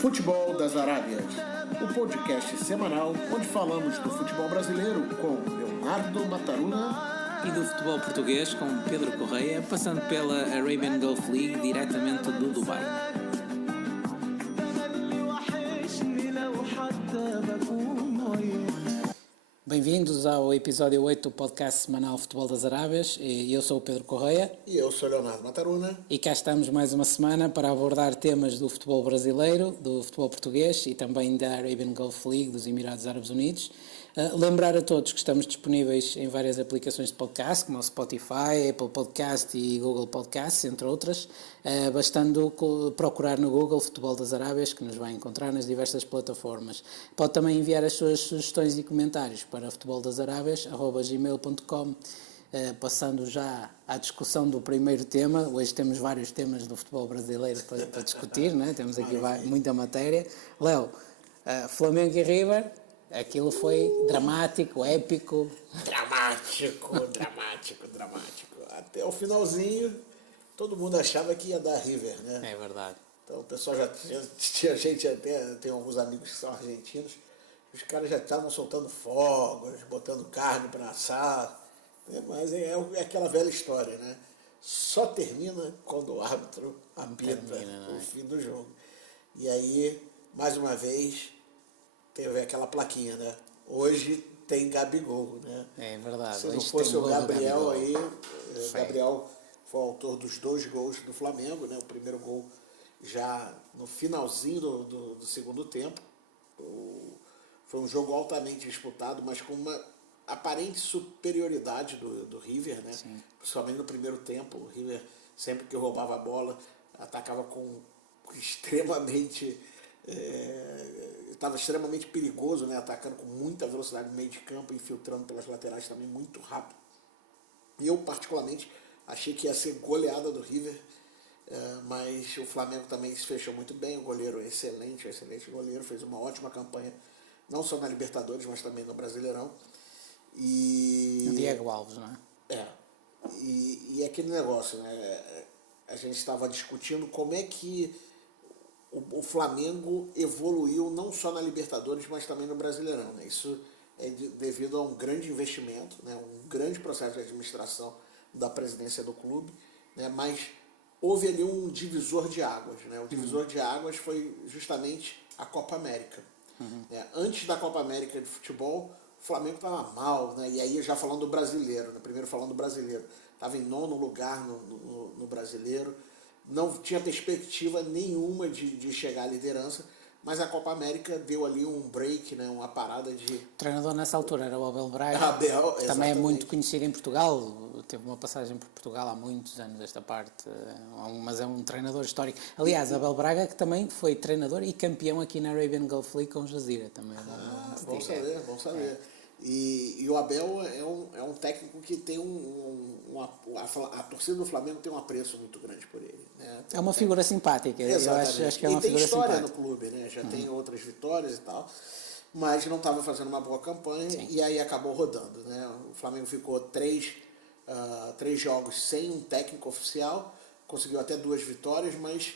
Futebol das Arábias, o podcast semanal onde falamos do futebol brasileiro com Leonardo Mataruna e do futebol português com Pedro Correia, passando pela Arabian Gulf League diretamente do Dubai. Bem-vindos ao episódio 8 do podcast semanal Futebol das Arábias. Eu sou o Pedro Correia. E eu sou o Leonardo Mataruna. E cá estamos mais uma semana para abordar temas do futebol brasileiro, do futebol português e também da Arabian Gulf League dos Emirados Árabes Unidos. Lembrar a todos que estamos disponíveis em várias aplicações de podcast, como o Spotify, Apple Podcast e Google Podcasts, entre outras, bastando procurar no Google Futebol das Arábias, que nos vai encontrar nas diversas plataformas. Pode também enviar as suas sugestões e comentários para futeboldasarábias@gmail.com. Passando já à discussão do primeiro tema. Hoje temos vários temas do futebol brasileiro para discutir, né? Temos aqui muita matéria. Léo, Flamengo e River, aquilo foi dramático, épico. Dramático. Até o finalzinho, todo mundo achava que ia dar River, né? É verdade. Então o pessoal já tinha gente, até tem alguns amigos que são argentinos, os caras já estavam soltando fogos, botando carne para assar. Mas é aquela velha história, né? Só termina quando o árbitro apita o fim do jogo. E aí, mais uma vez, teve aquela plaquinha, né? Hoje tem Gabigol, né? É verdade. Se não fosse o Gabriel aí, Gabriel foi o autor dos 2 gols do Flamengo, né? O primeiro gol já no finalzinho do segundo tempo. Foi um jogo altamente disputado, mas com uma aparente superioridade do River, né? Sim. Principalmente no primeiro tempo. O River, sempre que roubava a bola, atacava com extremamente... estava extremamente perigoso, né? Atacando com muita velocidade no meio de campo, infiltrando pelas laterais também muito rápido. E eu, particularmente, achei que ia ser goleada do River, mas o Flamengo também se fechou muito bem. O goleiro excelente goleiro, fez uma ótima campanha, não só na Libertadores, mas também no Brasileirão. O Diego Alves, não é? E aquele negócio, né? A gente estava discutindo como é que o Flamengo evoluiu não só na Libertadores, mas também no Brasileirão, né? Isso é devido a um grande investimento, né? Um grande processo de administração da presidência do clube, né? Mas houve ali um divisor de águas, né? O divisor de águas foi justamente a Copa América. Né? Antes da Copa América de futebol, o Flamengo estava mal, né? E aí já falando do brasileiro, né? Primeiro falando do brasileiro, estava em 9º lugar no brasileiro, não tinha perspectiva nenhuma de chegar à liderança, mas a Copa América deu ali um break, né? Uma parada de... O treinador nessa altura era o Abel Braga, que também é muito conhecido em Portugal, teve uma passagem por Portugal há muitos anos esta parte, mas é um treinador histórico. Aliás, Abel Braga, que também foi treinador e campeão aqui na Arabian Gulf League com o Jazira também. Bom saber. E o Abel é um técnico que tem a torcida do Flamengo tem um apreço muito grande por ele, né? É uma figura simpática. Exatamente. Eu acho que é uma figura simpática. E tem história no clube, né? Já tem outras vitórias e tal, mas não estava fazendo uma boa campanha. Sim. E aí acabou rodando, né? O Flamengo ficou 3 jogos sem um técnico oficial, conseguiu até 2 vitórias, mas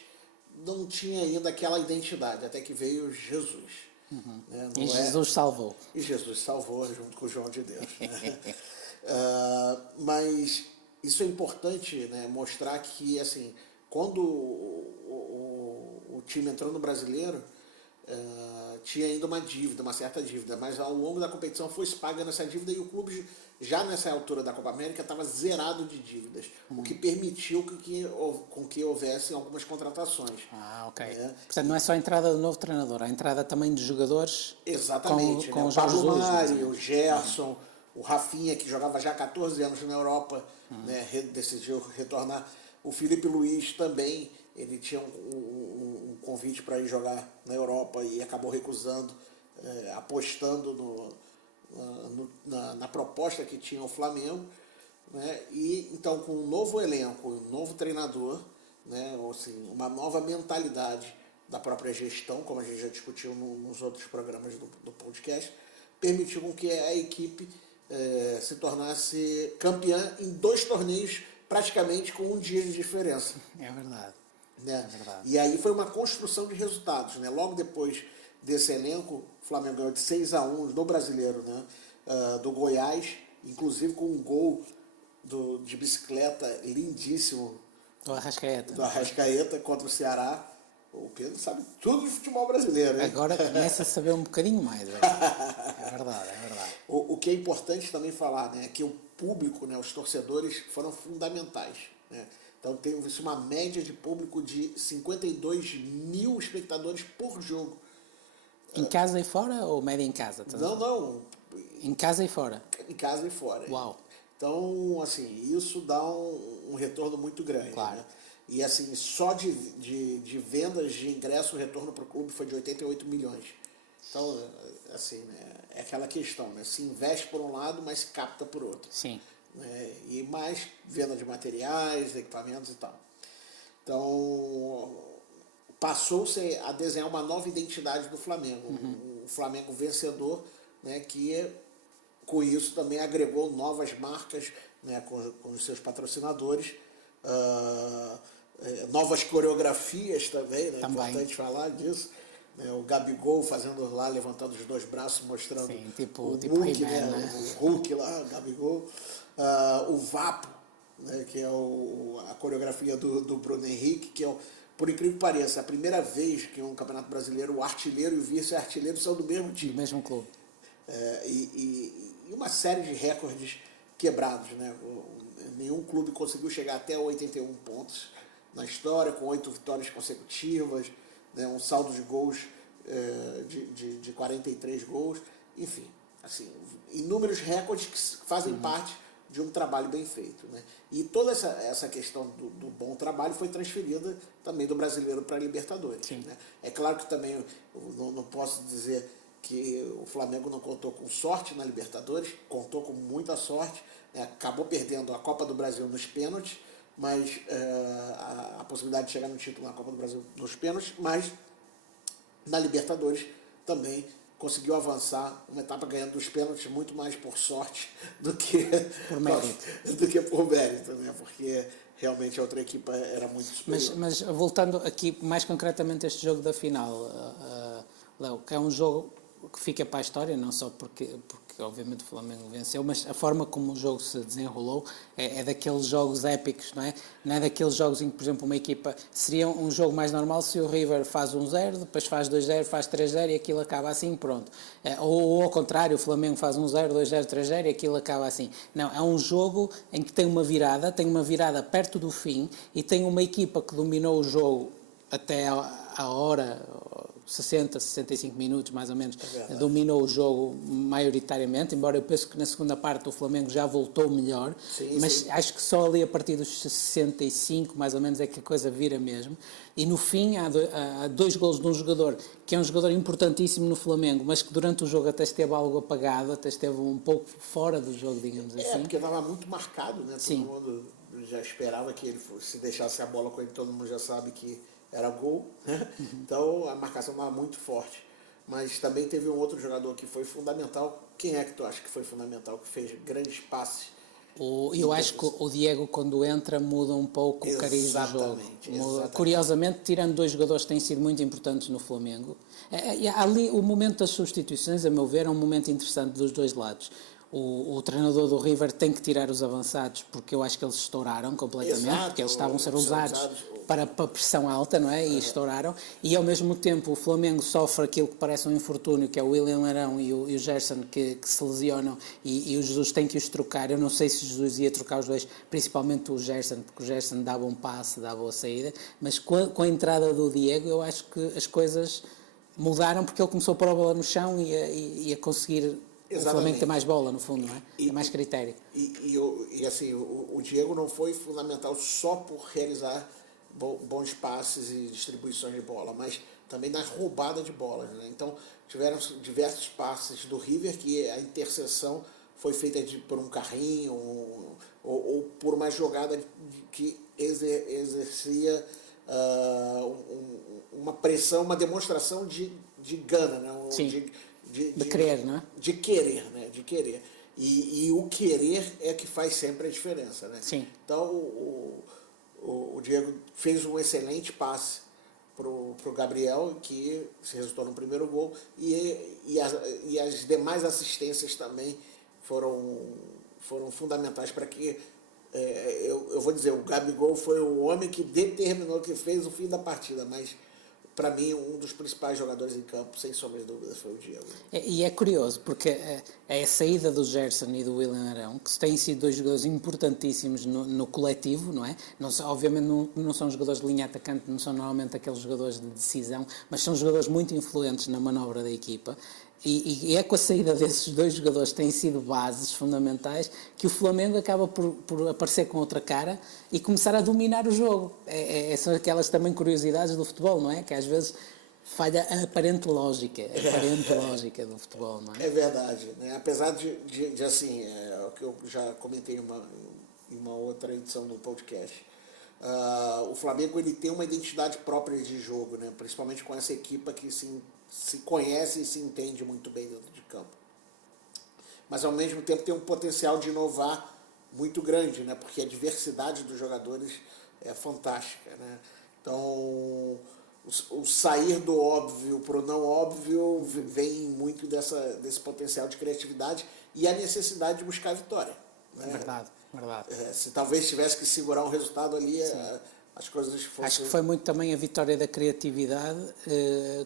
não tinha ainda aquela identidade, até que veio Jesus. Né? Jesus salvou. E Jesus salvou junto com o João de Deus. Né? Mas isso é importante, né? Mostrar que, assim, quando o time entrou no Brasileiro, tinha ainda uma certa dívida, mas ao longo da competição foi se pagando essa dívida e o clube, já nessa altura da Copa América, estava zerado de dívidas, o que permitiu com que houvessem algumas contratações. Ok. Portanto, não é só a entrada do novo treinador, a entrada também de jogadores. Exatamente. Com o o Jorge Pablo Jesus, Mário, o Gerson, o Rafinha, que jogava já há 14 anos na Europa, né, decidiu retornar. O Felipe Luiz também, ele tinha um convite para ir jogar na Europa e acabou recusando, apostando na proposta que tinha o Flamengo, né? E então, com um novo elenco, um novo treinador, né, assim, uma nova mentalidade da própria gestão, como a gente já discutiu nos outros programas do podcast, permitiu com que a equipe se tornasse campeã em 2 torneios praticamente com um dia de diferença. É verdade. né? É verdade. E aí foi uma construção de resultados, né? Logo depois desse elenco, o Flamengo ganhou de 6-1 no Brasileiro, né? Do Goiás, inclusive com um gol de bicicleta lindíssimo Do Arrascaeta. do Arrascaeta contra o Ceará. O Pedro sabe tudo de futebol brasileiro, hein? Agora começa a saber um bocadinho mais. É verdade, é verdade. O que é importante também falar, né, é que o público, né, os torcedores foram fundamentais, né? Então teve uma média de público de 52 mil espectadores por jogo. Em casa e fora ou média em casa? Não, Em casa e fora? em casa e fora. Uau. Então, assim, isso dá um retorno muito grande. Claro. Né? E, assim, só de vendas de ingresso, o retorno para o clube foi de 88 milhões. Então, assim, né, é aquela questão, né? Se investe por um lado, mas se capta por outro. Sim. Né? E mais venda de materiais, equipamentos e tal. Então, passou-se a desenhar uma nova identidade do Flamengo. Um Flamengo vencedor, né, que com isso também agregou novas marcas, né, com os seus patrocinadores, novas coreografias também, né, é importante falar disso. Né, o Gabigol fazendo lá, levantando os dois braços, mostrando sim, tipo o Hulk, né? O Hulk lá, o Gabigol. O Vapo, né, que é a coreografia do Bruno Henrique, que é, por incrível que pareça, a primeira vez que um campeonato brasileiro, o artilheiro e o vice-artilheiro são do mesmo time. Do mesmo clube. E uma série de recordes quebrados, né? Nenhum clube conseguiu chegar até 81 pontos na história, com 8 vitórias consecutivas, né? Um saldo de gols de 43 gols, enfim, assim, inúmeros recordes que fazem parte de um trabalho bem feito, né? E toda essa questão do bom trabalho foi transferida também do Brasileiro para a Libertadores. Né? É claro que também eu não posso dizer que o Flamengo não contou com sorte na Libertadores, contou com muita sorte, né? Acabou perdendo a Copa do Brasil nos pênaltis, mas a possibilidade de chegar no título na Copa do Brasil nos pênaltis, mas na Libertadores também conseguiu avançar uma etapa ganhando dos pênaltis muito mais por sorte do que por mérito, por mérito, né? Porque realmente a outra equipa era muito superior. Mas voltando aqui mais concretamente a este jogo da final, Léo, que é um jogo que fica para a história, não só porque obviamente o Flamengo venceu, mas a forma como o jogo se desenrolou é daqueles jogos épicos, não é? Não é daqueles jogos em que, por exemplo, uma equipa... Seria um jogo mais normal se o River faz 1-0, depois faz 2-0, faz 3-0 e aquilo acaba assim, pronto. Ou ao contrário, o Flamengo faz 1-0, 2-0, 3-0 e aquilo acaba assim. Não, é um jogo em que tem uma virada perto do fim e tem uma equipa que dominou o jogo até a hora... 60, 65 minutos, mais ou menos, dominou o jogo maioritariamente, embora eu penso que na segunda parte o Flamengo já voltou melhor, mas acho que só ali a partir dos 65, mais ou menos, é que a coisa vira mesmo. E no fim há 2 golos de um jogador, que é um jogador importantíssimo no Flamengo, mas que durante o jogo até esteve algo apagado, até esteve um pouco fora do jogo, digamos assim. Porque estava muito marcado, né? Sim. Todo mundo já esperava que ele se deixasse a bola com ele, todo mundo já sabe que era gol, né? Então a marcação estava muito forte. Mas também teve um outro jogador que foi fundamental. Quem é que tu acha que foi fundamental, que fez grandes passes? Eu acho que o Diego, quando entra, muda um pouco o cariz do jogo. Exatamente. Curiosamente, tirando 2 jogadores que têm sido muito importantes no Flamengo, ali o momento das substituições, a meu ver, é um momento interessante dos dois lados. O treinador do River tem que tirar os avançados, porque eu acho que eles estouraram completamente, porque eles estavam a ser usados para pressão alta, não é? E estouraram. E ao mesmo tempo o Flamengo sofre aquilo que parece um infortúnio, que é o William Arão e o Gerson que se lesionam e o Jesus tem que os trocar. Eu não sei se o Jesus ia trocar os dois, principalmente o Gerson, porque o Gerson dava um passe, dava a saída, mas com a entrada do Diego eu acho que as coisas mudaram, porque ele começou a pôr a bola no chão e a conseguir... Exatamente. O Flamengo tem mais bola, no fundo, não é? Tem mais critério. E assim, o Diego não foi fundamental só por realizar bons passes e distribuições de bola, mas também na roubada de bolas, né? Então, tiveram diversos passes do River que a interseção foi feita por um carrinho ou por uma jogada que exercia uma pressão, uma demonstração de gana, né? Sim. De querer, não é? De querer, né? De querer. E o querer é que faz sempre a diferença, né? Sim. Então, o Diego fez um excelente passe pro Gabriel, que se resultou no primeiro gol, e as demais assistências também foram fundamentais para que, eu vou dizer, o Gabigol foi o homem que determinou, que fez o fim da partida, mas para mim um dos principais jogadores em campo, sem sombra de dúvida, foi o Diego. E é curioso, porque a saída do Gerson e do William Arão, que têm sido dois jogadores importantíssimos no coletivo, não é? Obviamente não são jogadores de linha atacante, não são normalmente aqueles jogadores de decisão, mas são jogadores muito influentes na manobra da equipa. E é com a saída desses dois jogadores que têm sido bases fundamentais que o Flamengo acaba por aparecer com outra cara e começar a dominar o jogo. São aquelas também curiosidades do futebol, não é? Que às vezes falha a aparente lógica do futebol, não é? É verdade, né? Apesar de assim, o que eu já comentei em uma outra edição do podcast, o Flamengo ele tem uma identidade própria de jogo, né? Principalmente com essa equipa que se conhece e se entende muito bem dentro de campo. Mas ao mesmo tempo tem um potencial de inovar muito grande, né? Porque a diversidade dos jogadores é fantástica, né? Então, o sair do óbvio para o não óbvio vem muito desse potencial de criatividade e a necessidade de buscar a vitória, né? Verdade. Se talvez tivesse que segurar um resultado ali, as coisas fossem... Acho que foi muito também a vitória da criatividade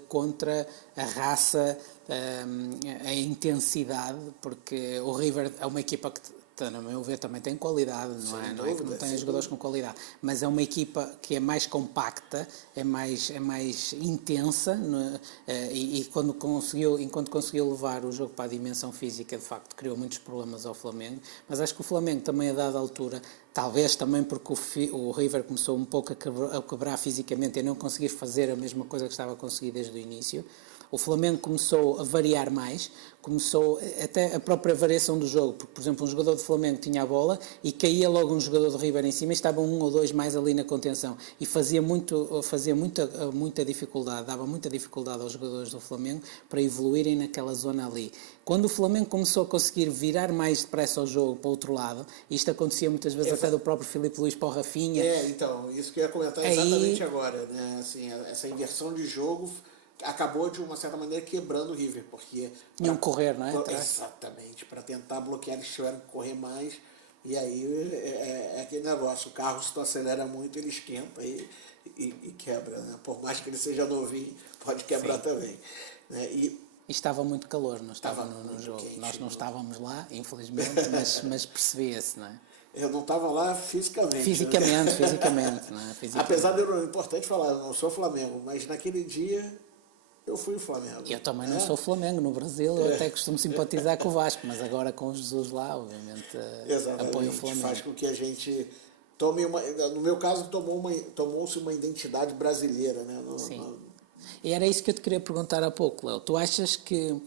contra a raça, a intensidade, porque o River é uma equipa que, no meu ver, também tem qualidade, não é que não tem jogadores com qualidade, mas é uma equipa que é mais compacta, é mais intensa, enquanto conseguiu levar o jogo para a dimensão física, de facto criou muitos problemas ao Flamengo, mas acho que o Flamengo também a dada altura, talvez também porque o River começou um pouco a quebrar fisicamente e a não conseguir fazer a mesma coisa que estava a conseguir desde o início, o Flamengo começou a variar mais, começou até a própria variação do jogo, porque, por exemplo, um jogador do Flamengo tinha a bola e caía logo um jogador do River em cima e estavam um ou dois mais ali na contenção e fazia muita dificuldade, dava muita dificuldade aos jogadores do Flamengo para evoluírem naquela zona ali. Quando o Flamengo começou a conseguir virar mais depressa o jogo para o outro lado, isto acontecia muitas vezes até do próprio Filipe Luís para o Rafinha. Então, isso que eu ia comentar exatamente agora, né? Assim, essa inversão de jogo acabou de uma certa maneira quebrando o River, porque iam correr, não é? Exatamente, para tentar bloquear eles tiveram que correr mais, e aí é aquele negócio, o carro se tu acelera muito, ele esquenta e quebra, né? Por mais que ele seja novinho, pode quebrar também, né? E estava muito calor, não estava no jogo. Quente, nós não estávamos lá, infelizmente, mas percebia-se, não é? Eu não estava lá fisicamente. Fisicamente, não é? Apesar de é importante falar, eu não sou Flamengo, mas naquele dia eu fui o Flamengo. Eu também não sou Flamengo. No Brasil eu até costumo simpatizar com o Vasco, mas agora com o Jesus lá, obviamente, apoio o Flamengo. Faz com que a gente tome no meu caso, tomou-se uma identidade brasileira, né? Sim. E era isso que eu te queria perguntar há pouco, Léo. Tu achas que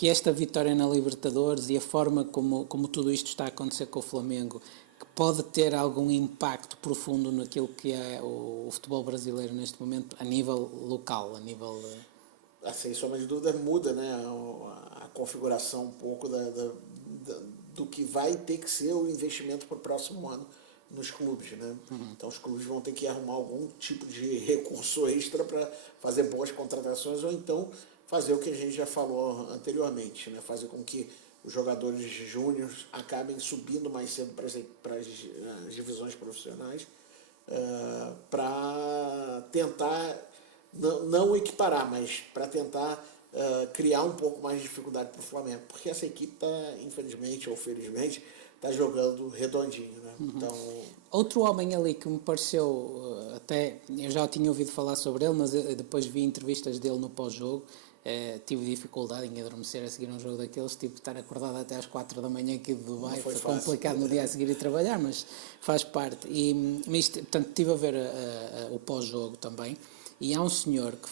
esta vitória na Libertadores e a forma como tudo isto está a acontecer com o Flamengo, que pode ter algum impacto profundo naquilo que é o futebol brasileiro neste momento, a nível local, a nível... Sem sombra de dúvida, muda, né, a configuração um pouco do que vai ter que ser o investimento para o próximo ano nos clubes, né? Então os clubes vão ter que arrumar algum tipo de recurso extra para fazer boas contratações ou então fazer o que a gente já falou anteriormente, né? Fazer com que os jogadores júniores acabem subindo mais cedo para as divisões profissionais, para tentar não equiparar, mas para tentar criar um pouco mais de dificuldade para o Flamengo, porque essa equipe está, infelizmente ou felizmente, está jogando redondinho, né? Então... Outro homem ali que me pareceu, até eu já tinha ouvido falar sobre ele, mas depois vi entrevistas dele no pós-jogo, tive dificuldade em adormecer a seguir um jogo daqueles, tive que estar acordado até às 4 da manhã aqui de Dubai, foi complicado no dia a seguir ir trabalhar, mas faz parte. Portanto, estive a ver o pós-jogo também. E há um senhor que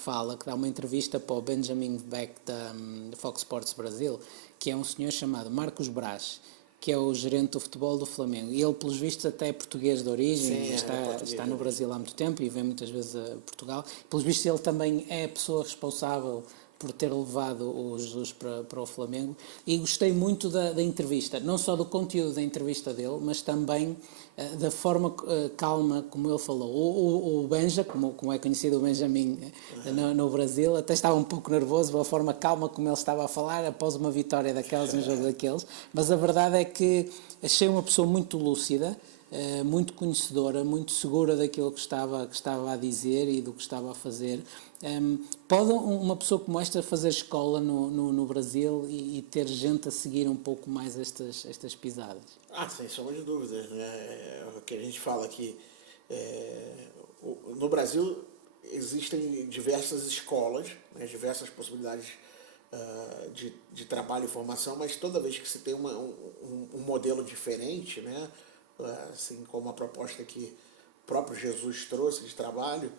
dá uma entrevista para o Benjamin Beck da Fox Sports Brasil, que é um senhor chamado Marcos Braz, que é o gerente do futebol do Flamengo. E ele, pelos vistos, até é português de origem, está no Brasil há muito tempo e vem muitas vezes a Portugal. Pelos vistos, ele também é a pessoa responsável por ter levado o Jesus para o Flamengo, e gostei muito da entrevista, não só do conteúdo da entrevista dele, mas também da forma calma como ele falou. O Benja, como é conhecido o Benjamin no Brasil, até estava um pouco nervoso pela forma calma como ele estava a falar após uma vitória daquelas, um jogo daqueles, mas a verdade é que achei uma pessoa muito lúcida, muito conhecedora, muito segura daquilo que estava a dizer e do que estava a fazer. Pode uma pessoa como esta fazer escola no Brasil e ter gente a seguir um pouco mais estas pisadas? Sem sombra de dúvidas, né? É o que a gente fala aqui. No Brasil existem diversas escolas, né, diversas possibilidades de trabalho e formação, mas toda vez que se tem um modelo diferente, né, assim como a proposta que o próprio Jesus trouxe de trabalho,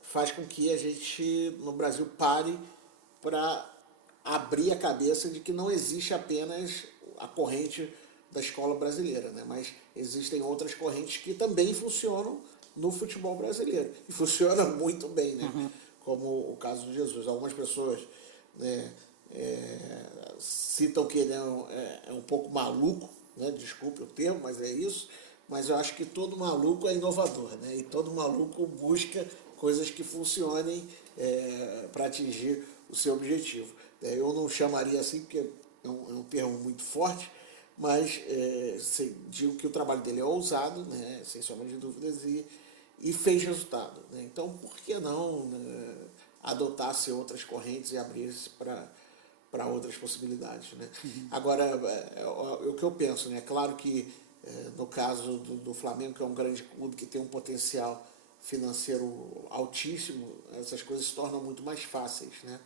faz com que a gente, no Brasil, pare para abrir a cabeça de que não existe apenas a corrente da escola brasileira, né? Mas existem outras correntes que também funcionam no futebol brasileiro. E funciona muito bem, né? Uhum. Como o caso de Jesus. Algumas pessoas, né, citam que ele é um pouco maluco, né? Desculpe o termo, mas é isso. Mas eu acho que todo maluco é inovador, né? E todo maluco busca coisas que funcionem para atingir o seu objetivo. Eu não chamaria assim, porque é um termo muito forte, mas digo que o trabalho dele é ousado, né, sem sombra de dúvidas, e fez resultado. Né? Então, por que não, né, adotar-se outras correntes e abrir-se para outras possibilidades? Né? Uhum. Agora, o que eu penso, né, claro que no caso do Flamengo, que é um grande clube que tem um potencial financeiro altíssimo, essas coisas se tornam muito mais fáceis, né?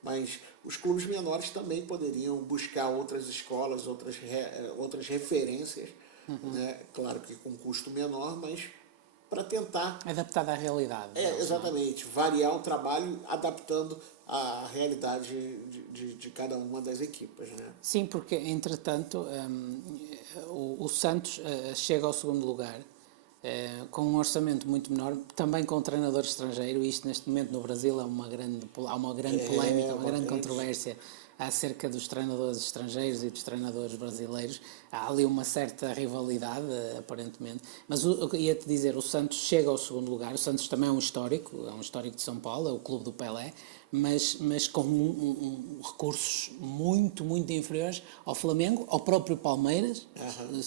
Mas os clubes menores também poderiam buscar outras escolas, outras referências, uhum, né? Claro que com custo menor, mas para tentar... adaptar à realidade. Exatamente. Variar o trabalho adaptando à realidade de cada uma das equipas, né? Sim, porque, entretanto, o Santos chega ao segundo lugar, com um orçamento muito menor, também com um treinador estrangeiro, e isto neste momento no Brasil há uma grande polémica, uma grande controvérsia acerca dos treinadores estrangeiros e dos treinadores brasileiros. Há ali uma certa rivalidade, aparentemente, mas eu ia-te dizer, o Santos chega ao segundo lugar. O Santos também é um histórico de São Paulo, é o clube do Pelé, mas com recursos muito, muito inferiores ao Flamengo, ao próprio Palmeiras, uhum,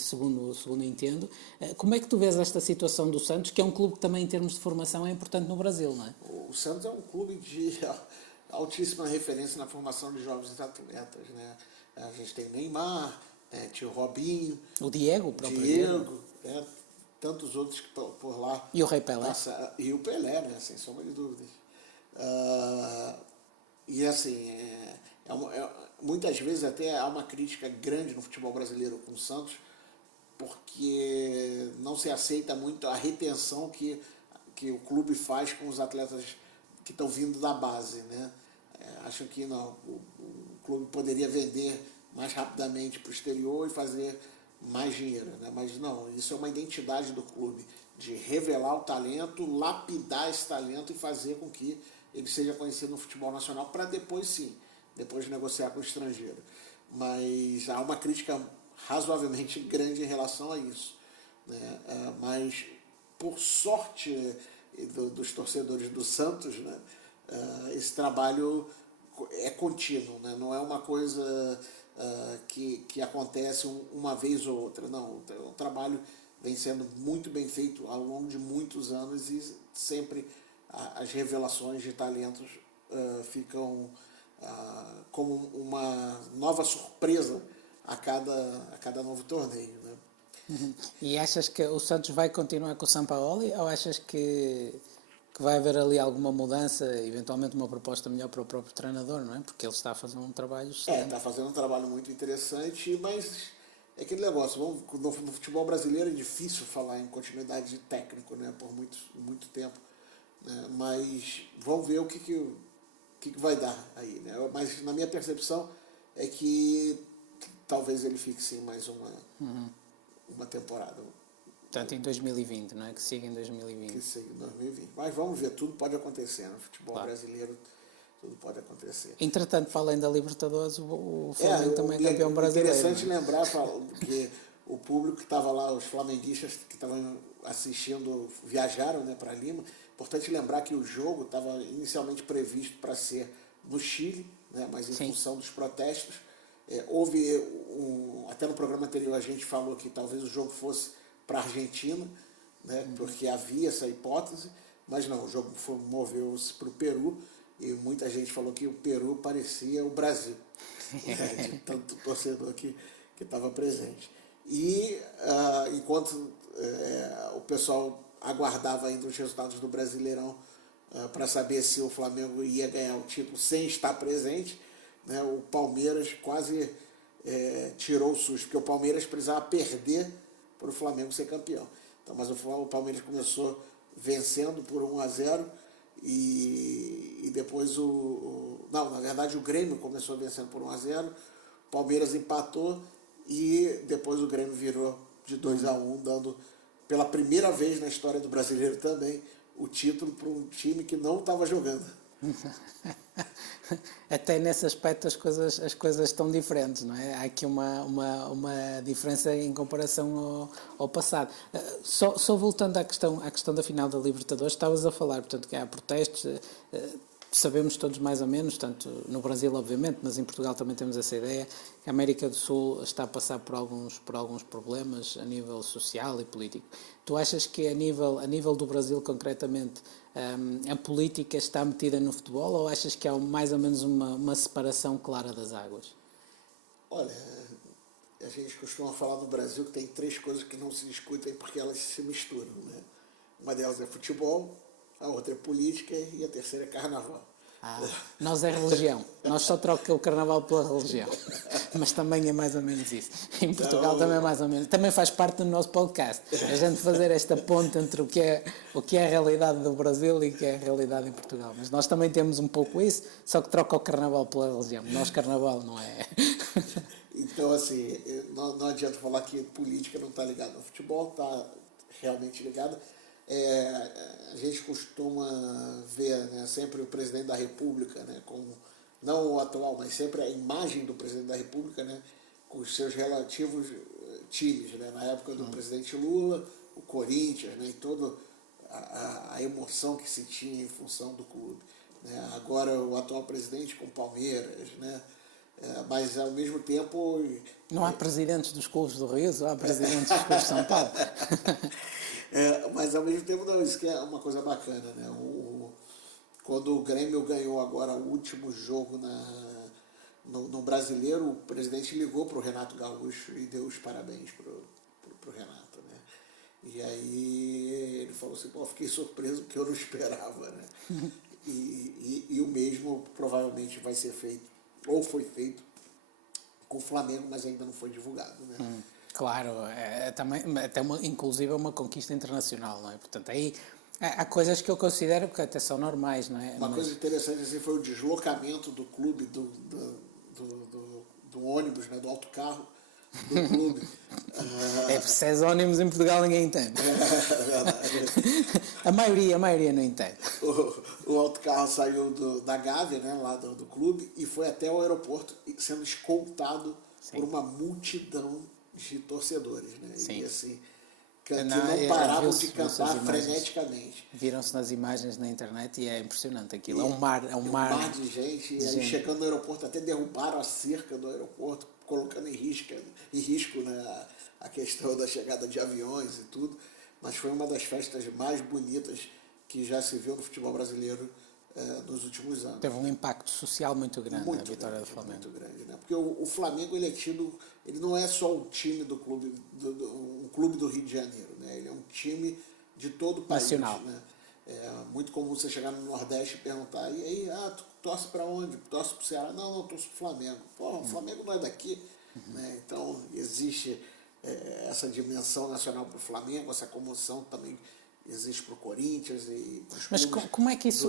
segundo entendo. Como é que tu vês esta situação do Santos, que é um clube que também em termos de formação é importante no Brasil, não é? O Santos é um clube de altíssima referência na formação de jovens atletas, né? A gente tem Neymar, tio Robinho, o Diego, o próprio Diego, né? Tantos outros que por lá... E o Rei Pelé. E o Pelé, né? Sem sombra de dúvidas. E assim, muitas vezes até há uma crítica grande no futebol brasileiro com o Santos, porque não se aceita muito a retenção que o clube faz com os atletas que estão vindo da base, né? Acham que não, o clube poderia vender mais rapidamente para o exterior e fazer mais dinheiro, né? Mas não, isso é uma identidade do clube, de revelar o talento, lapidar esse talento e fazer com que ele seja conhecido no futebol nacional, para depois negociar com o estrangeiro. Mas há uma crítica razoavelmente grande em relação a isso, né? Mas, por sorte dos torcedores do Santos, né, esse trabalho é contínuo, né? Não é uma coisa que acontece uma vez ou outra, não. O trabalho vem sendo muito bem feito ao longo de muitos anos, e sempre as revelações de talentos ficam como uma nova surpresa a cada novo torneio, né? Uhum. E achas que o Santos vai continuar com o Sampaoli, ou achas que vai haver ali alguma mudança, eventualmente uma proposta melhor para o próprio treinador, não é? Porque ele está a fazer um trabalho excelente. Está fazendo um trabalho muito interessante, mas é aquele negócio, no futebol brasileiro é difícil falar em continuidade de técnico, né, por muito tempo, né? Mas vamos ver o que vai dar aí, né? Mas na minha percepção é que talvez ele fique sim mais uma temporada. Portanto, em 2020, não é? Que siga em 2020. Que siga em 2020. Mas vamos ver, tudo pode acontecer no futebol brasileiro, tudo pode acontecer. Entretanto, para além da Libertadores, o Flamengo também é campeão brasileiro. É interessante lembrar que o público que estava lá, os flamenguistas que estavam assistindo, viajaram, né, para Lima. Importante lembrar que o jogo estava inicialmente previsto para ser no Chile, né, mas em função dos protestos, houve até no programa anterior a gente falou que talvez o jogo fosse para a Argentina, né, porque havia essa hipótese, mas não, o jogo moveu-se para o Peru, e muita gente falou que o Peru parecia o Brasil, né, de tanto torcedor que estava presente. E enquanto o pessoal aguardava ainda os resultados do Brasileirão para saber se o Flamengo ia ganhar o título sem estar presente, né, o Palmeiras quase tirou o susto, porque o Palmeiras precisava perder para o Flamengo ser campeão. Então, mas o Palmeiras começou vencendo por 1-0 e depois não, na verdade o Grêmio começou vencendo por 1-0, o Palmeiras empatou e depois o Grêmio virou de 2-1, dando pela primeira vez na história do brasileiro também o título para um time que não estava jogando. Até nesse aspecto as coisas estão diferentes, não é? Há aqui uma diferença em comparação ao passado. Só voltando à questão da final da Libertadores, estavas a falar, portanto, que há protestos, sabemos todos mais ou menos, tanto no Brasil obviamente, mas em Portugal também temos essa ideia, que a América do Sul está a passar por alguns problemas a nível social e político. Tu achas que a nível do Brasil concretamente a política está metida no futebol, ou achas que há mais ou menos uma separação clara das águas? Olha, a gente costuma falar no Brasil que tem 3 coisas que não se discutem porque elas se misturam, né? Uma delas é futebol, a outra é política e a terceira é carnaval. Nós é religião. Nós só trocamos o carnaval pela religião. Mas também é mais ou menos isso. Em Portugal então, também é mais ou menos. Também faz parte do nosso podcast. A gente fazer esta ponte entre o que é a realidade do Brasil e o que é a realidade em Portugal. Mas nós também temos um pouco isso, só que troca o carnaval pela religião. Nós carnaval não é. Então, assim, não adianta falar que política não está ligada ao futebol, está realmente ligada. A gente costuma ver, né, sempre o presidente da República, né, não o atual, mas sempre a imagem do presidente da República, né, com os seus relativos times, né, na época do presidente Lula, o Corinthians, né, e toda a emoção que se tinha em função do clube, né. Agora o atual presidente com o Palmeiras, né, mas ao mesmo tempo... Não há presidentes dos clubes do Rio, só há presidentes dos clubes de São Paulo. Mas ao mesmo tempo não, isso que é uma coisa bacana, né? Quando o Grêmio ganhou agora o último jogo no Brasileiro, o presidente ligou para o Renato Gaúcho e deu os parabéns pro Renato, né? E aí ele falou assim, fiquei surpreso porque eu não esperava, né? E o mesmo provavelmente vai ser feito, ou foi feito, com o Flamengo, mas ainda não foi divulgado, né? Claro, também, até inclusive é uma conquista internacional, não é? Portanto, aí há coisas que eu considero que até são normais, não é? Uma coisa interessante assim, foi o deslocamento do clube, do ônibus, né, do autocarro do clube. Se és ônibus em Portugal ninguém entende. É verdade. A maioria não entende. O autocarro saiu da Gávea, né, lá do clube, e foi até o aeroporto, sendo escoltado por uma multidão de torcedores, né? Sim. E assim, que não paravam de cantar freneticamente. Viram-se nas imagens na internet e é impressionante aquilo. É um mar de gente. E aí chegando no aeroporto, até derrubaram a cerca do aeroporto, colocando em risco, né, a questão da chegada de aviões e tudo. Mas foi uma das festas mais bonitas que já se viu no futebol brasileiro nos últimos anos. Teve um impacto social muito grande a vitória do Flamengo. Muito grande, né? Porque o Flamengo ele é tido, ele não é só um time do clube, um clube do Rio de Janeiro, né? Ele é um time de todo o país. Nacional. Né? É muito comum você chegar no Nordeste e perguntar, e aí, tu torce para onde? Torce para o Ceará? Não, torço para o Flamengo. O Flamengo não é daqui. Né? Então existe essa dimensão nacional para o Flamengo, essa comoção também existe para o Corinthians e para os Mas como é que isso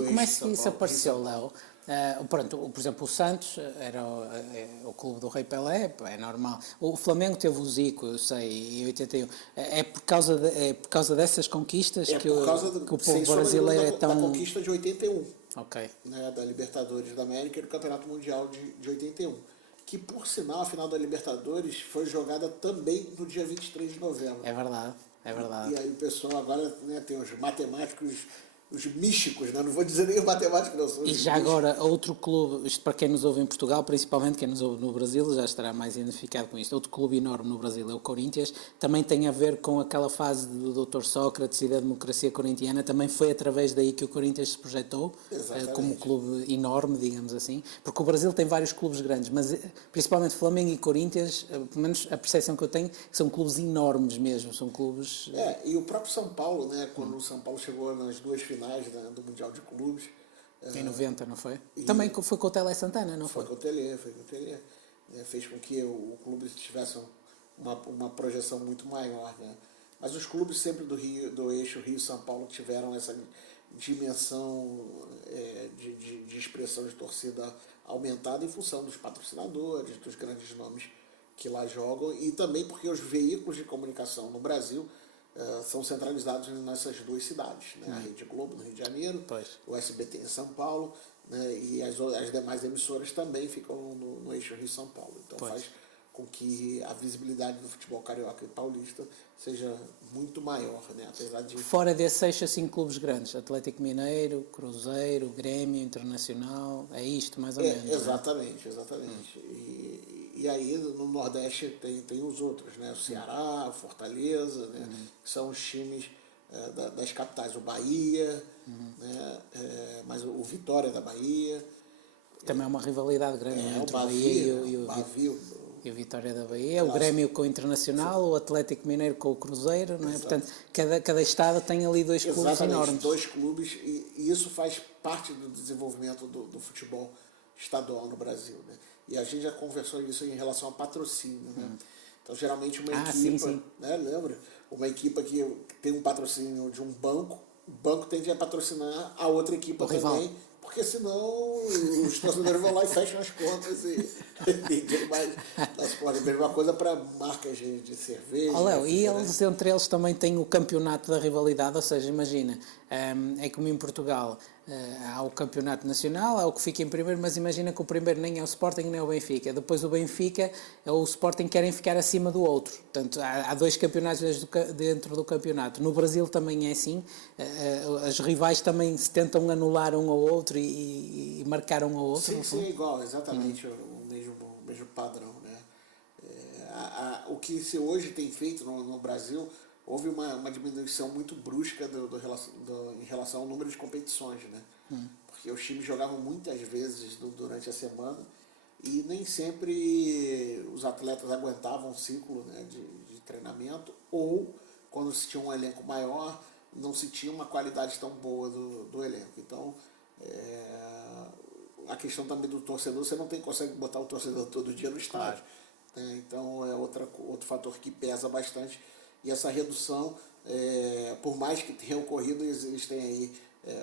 apareceu, Léo? Pronto, por exemplo, o Santos era o clube do Rei Pelé, é normal. O Flamengo teve o Zico, eu sei, em 81. É por causa dessas conquistas que o sem povo sombra de dúvida, brasileiro é tão... da conquista de 81, Ok. né, da Libertadores da América e do Campeonato Mundial de 81. Que, por sinal, a final da Libertadores foi jogada também no dia 23 de novembro. É verdade, é verdade. E aí o pessoal agora, né, tem os matemáticos, os místicos, né? Não vou dizer nem os matemáticos, não, são os E já místicos. agora, outro clube, isto para quem nos ouve em Portugal, principalmente quem nos ouve no Brasil, já estará mais identificado com isto. Outro clube enorme no Brasil é o Corinthians, também tem a ver com aquela fase do Dr. Sócrates e da democracia corintiana, também foi através daí que o Corinthians se projetou como um clube enorme, digamos assim, porque o Brasil tem vários clubes grandes, mas principalmente Flamengo e Corinthians, pelo menos a percepção que eu tenho, são clubes enormes mesmo, são clubes... E o próprio São Paulo, né, quando o São Paulo chegou nas duas finais, né, do Mundial de Clubes, Em 90, não foi? Também foi com o Tele Santana, não foi? Foi com o Telê. Né, fez com que o clube tivesse uma projeção muito maior. Né? Mas os clubes sempre do eixo Rio-São Paulo tiveram essa dimensão de expressão de torcida aumentada em função dos patrocinadores, dos grandes nomes que lá jogam e também porque os veículos de comunicação no Brasil são centralizados nessas duas cidades, né? A Rede Globo no Rio de Janeiro, o SBT em São Paulo, né? E as demais emissoras também ficam no eixo Rio-São Paulo. Então faz com que a visibilidade do futebol carioca e paulista seja muito maior, né? Apesar de... Fora desses eixo, assim, clubes grandes, Atlético Mineiro, Cruzeiro, Grêmio, Internacional, é isto mais ou menos. Exatamente, exatamente. E aí no Nordeste tem os outros, né? O Ceará, o Fortaleza, né? Que são os times das capitais, o Bahia, né? Mas o Vitória da Bahia. Também é uma rivalidade grande entre o Bahia e o Vitória da Bahia, o Grêmio com o Internacional, o Atlético Mineiro com o Cruzeiro, não é? Portanto, cada estado tem ali dois clubes enormes. Dois clubes, e isso faz parte do desenvolvimento do futebol estadual no Brasil, né? E a gente já conversou isso em relação a patrocínio, né? Então, geralmente uma equipa, sim. Né, lembra? Uma equipa que tem um patrocínio de um banco, o banco tende a patrocinar a outra equipa também, porque senão os torcedores vão lá e fecham as contas e mais. A mesma coisa para marcas de cerveja. Léo, e eles, entre eles também têm o campeonato da rivalidade, ou seja, imagina, é como em Portugal, há o campeonato nacional, há o que fica em primeiro, mas imagina que o primeiro nem é o Sporting nem é o Benfica. Depois o Benfica ou o Sporting querem ficar acima do outro. Portanto, há dois campeonatos dentro do campeonato. No Brasil também é assim, as rivais também se tentam anular um ao outro e marcar um ao outro. Sim, é igual, exatamente o mesmo padrão, né? O que se hoje tem feito no Brasil, houve uma diminuição muito brusca em relação ao número de competições, né? Porque os times jogavam muitas vezes durante a semana e nem sempre os atletas aguentavam um ciclo, né, de treinamento, ou quando se tinha um elenco maior, não se tinha uma qualidade tão boa do elenco. Então, a questão também do torcedor, você não consegue botar o torcedor todo dia no estádio. Né? Então é outro fator que pesa bastante. E essa redução, por mais que tenha ocorrido, existem aí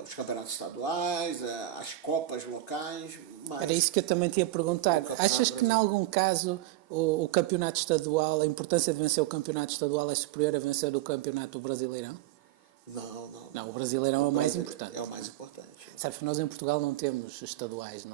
os campeonatos estaduais, as copas locais. Mas era isso que eu também te ia perguntar. Achas que, em algum caso, o campeonato estadual, a importância de vencer o campeonato estadual é superior a vencer o campeonato brasileirão? Não, o Brasileirão é o mais importante. É o mais importante. Sabes que nós em Portugal não temos estaduais,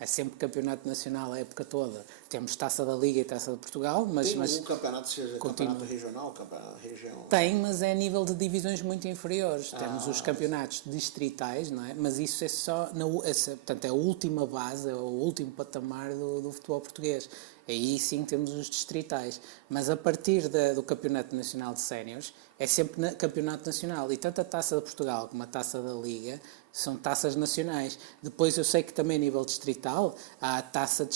é sempre campeonato nacional a época toda. Temos Taça da Liga e Taça de Portugal, mas... Tem algum campeonato, seja campeonato regional, campeonato região? Tem, mas é a nível de divisões muito inferiores. Temos os campeonatos distritais, não é? Mas isso é só... portanto, é a última base, é o último patamar do futebol português. Aí sim temos os distritais. Mas a partir do Campeonato Nacional de Séniores, é sempre campeonato nacional. E tanto a Taça de Portugal como a Taça da Liga são taças nacionais. Depois eu sei que também a nível distrital há taças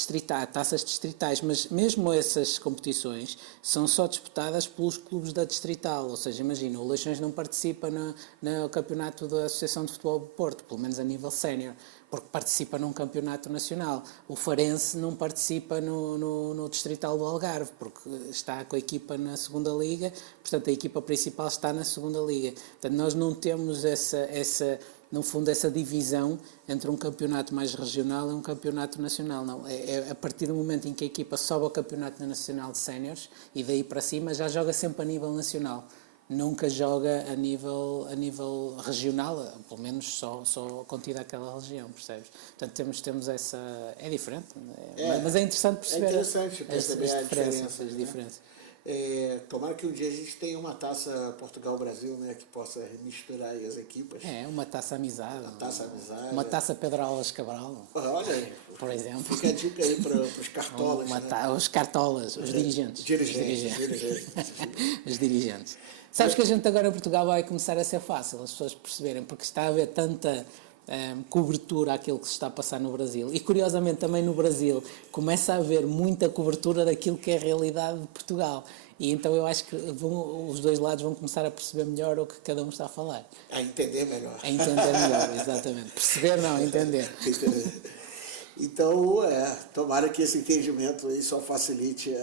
distritais, mas mesmo essas competições são só disputadas pelos clubes da distrital. Ou seja, imagina, o Leixões não participa no campeonato da Associação de Futebol do Porto, pelo menos a nível sénior, porque participa num campeonato nacional. O Farense não participa no distrital do Algarve, porque está com a equipa na segunda liga, portanto a equipa principal está na segunda liga. Portanto, nós não temos essa no fundo, essa divisão entre um campeonato mais regional e um campeonato nacional. Não, é a partir do momento em que a equipa sobe ao campeonato nacional de séniores e daí para cima já joga sempre a nível nacional. Nunca joga a nível regional, pelo menos só contida aquela região, percebes? Portanto, temos essa... É diferente, mas é interessante perceber, perceber as diferenças. Tomara que um dia a gente tenha uma taça Portugal-Brasil, né, que possa misturar aí as equipas. Uma taça amizade. Uma taça Pedro Alves Cabral. Olha aí. Por exemplo. Fica a dica aí para os cartolas. Os cartolas, os dirigentes. Os dirigentes. Sabes que a gente agora em Portugal vai começar a ser fácil as pessoas perceberem, porque está a haver tanta cobertura àquilo que se está a passar no Brasil. E curiosamente também no Brasil começa a haver muita cobertura daquilo que é a realidade de Portugal. E então eu acho que os dois lados vão começar a perceber melhor o que cada um está a falar. A entender melhor. A entender melhor, exatamente. Perceber não, entender. Então, tomara que esse entendimento aí só facilite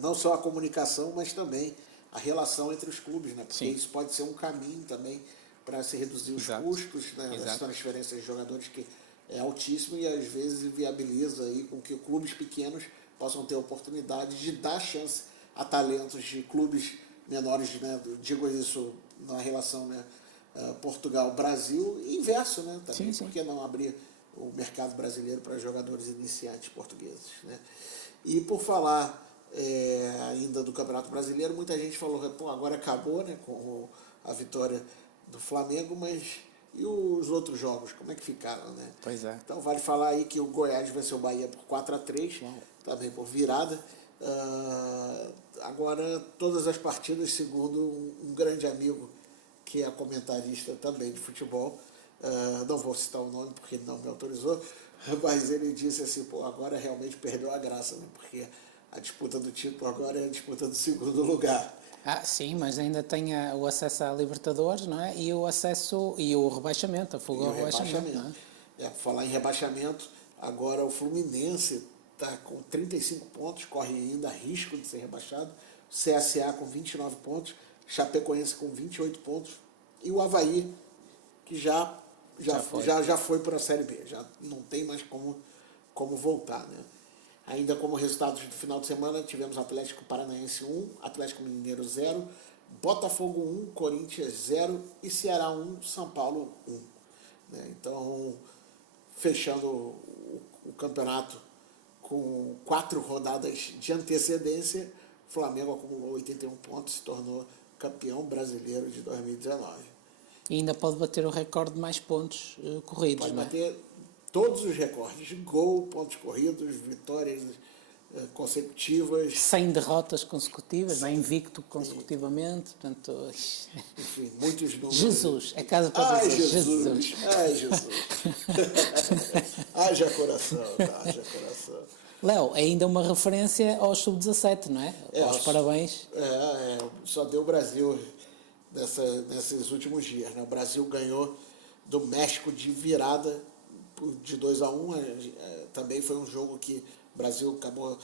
não só a comunicação, mas também a relação entre os clubes, né? Porque isso pode ser um caminho também para se reduzir os custos, né? As transferências de jogadores, que é altíssimo e às vezes viabiliza aí com que clubes pequenos possam ter oportunidade de dar chance a talentos de clubes menores, né? Digo isso na relação, né, Portugal-Brasil e inverso, né? Também, por que não abrir o mercado brasileiro para jogadores iniciantes portugueses, né? E por falar ainda do Campeonato Brasileiro, muita gente falou, pô, agora acabou, né, com a vitória do Flamengo, mas e os outros jogos, como é que ficaram, né? Pois é. Então vale falar aí que o Goiás venceu o Bahia por 4-3, também por virada. Agora todas as partidas, segundo um grande amigo que é comentarista também de futebol, não vou citar o nome porque ele não me autorizou, mas ele disse assim, pô, agora realmente perdeu a graça, né? Porque a disputa do título agora é a disputa do segundo lugar. Sim, mas ainda tem o acesso à Libertadores, não é? E o acesso e o rebaixamento, a fuga ao rebaixamento. Não é? Por falar em rebaixamento, agora o Fluminense está com 35 pontos, corre ainda risco de ser rebaixado, CSA com 29 pontos, Chapecoense com 28 pontos e o Avaí, que já foi para a Série B, já não tem mais como voltar, né? Ainda como resultados do final de semana, tivemos Atlético Paranaense 1, Atlético Mineiro 0, Botafogo 1, Corinthians 0 e Ceará 1, São Paulo 1. Né? Então, fechando o campeonato com 4 rodadas de antecedência, o Flamengo acumulou 81 pontos e se tornou campeão brasileiro de 2019. E ainda pode bater o recorde de mais pontos corridos, pode não é? Bater todos os recordes, gol, pontos corridos, vitórias consecutivas. 100 derrotas consecutivas, não é? Invicto consecutivamente, portanto... Enfim, muitos números. Jesus, é casa para dizer Jesus. Ai, Jesus. Haja coração, haja coração. Léo, ainda uma referência ao Sub-17, não é? Aos parabéns. Só deu o Brasil nesses últimos dias, né? O Brasil ganhou do México de virada de 2-1, também foi um jogo que o Brasil acabou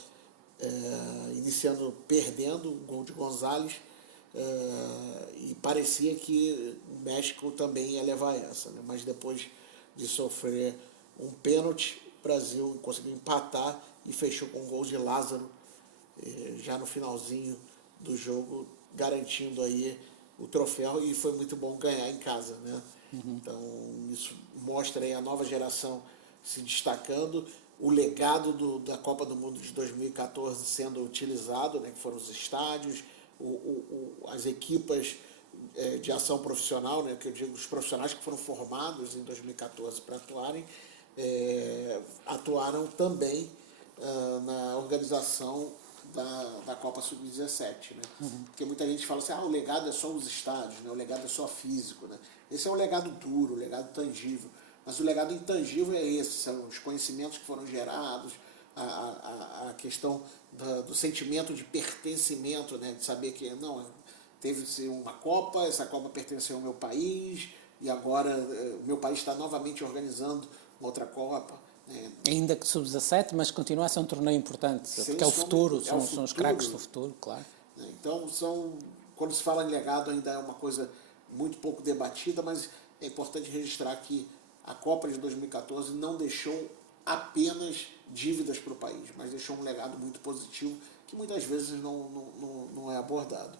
iniciando perdendo, um gol de Gonzalez, e parecia que o México também ia levar essa, né? Mas depois de sofrer um pênalti, o Brasil conseguiu empatar e fechou com um gol de Lázaro já no finalzinho do jogo, garantindo aí o troféu, e foi muito bom ganhar em casa, né? Então, isso mostra aí a nova geração se destacando, o legado da Copa do Mundo de 2014 sendo utilizado, né, que foram os estádios, as equipas de ação profissional, né, que eu digo, os profissionais que foram formados em 2014 para atuarem, atuaram também na organização da Copa Sub-17, né? Porque muita gente fala assim, o legado é só os estádios, né? O legado é só físico, né? Esse é um legado duro, o legado tangível, mas o legado intangível é esse, são os conhecimentos que foram gerados, a questão do sentimento de pertencimento, né? De saber que teve-se uma Copa, essa Copa pertenceu ao meu país, e agora o meu país está novamente organizando uma outra Copa. Ainda que sub-17, mas continua a ser um torneio importante, porque é o futuro, são os craques do futuro, claro. Então, quando se fala em legado, ainda é uma coisa muito pouco debatida, mas é importante registrar que a Copa de 2014 não deixou apenas dívidas para o país, mas deixou um legado muito positivo que muitas vezes não é abordado.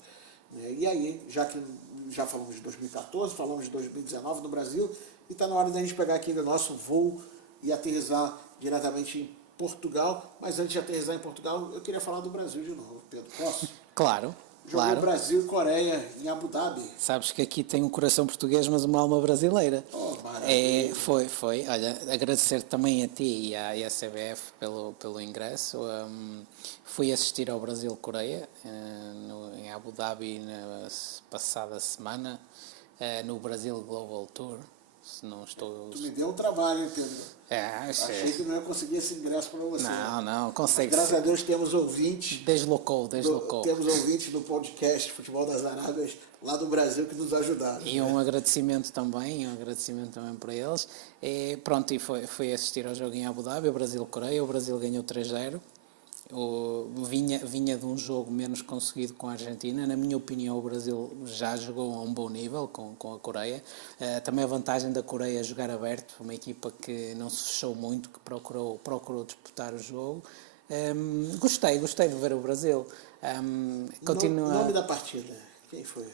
E aí, já que já falamos de 2014, falamos de 2019 no Brasil, e está na hora da gente pegar aqui o nosso voo e aterrissar diretamente em Portugal. Mas antes de aterrissar em Portugal, eu queria falar do Brasil de novo, Pedro. Posso? Claro. Jogou Claro. Brasil e Coreia em Abu Dhabi. Sabes que aqui tem um coração português, mas uma alma brasileira. Oh, maravilha. Foi. Olha, agradecer também a ti e à CBF pelo ingresso. Fui assistir ao Brasil-Coreia em Abu Dhabi na passada semana, no Brasil Global Tour. Se não estou... Tu me deu um trabalho, hein, Pedro? Achei que não ia conseguir esse ingresso para você. Não, consegue. Graças a Deus temos ouvintes. Deslocou. Temos ouvintes do podcast Futebol das Arábias lá do Brasil que nos ajudaram. E um agradecimento também para eles. E fui assistir ao jogo em Abu Dhabi, o Brasil-Coreia. O Brasil ganhou 3-0. Vinha de um jogo menos conseguido com a Argentina. Na minha opinião, o Brasil já jogou a um bom nível com a Coreia. Também a vantagem da Coreia é jogar aberto, uma equipa que não se fechou muito, que procurou disputar o jogo. Gostei de ver o Brasil. O nome da partida, quem foi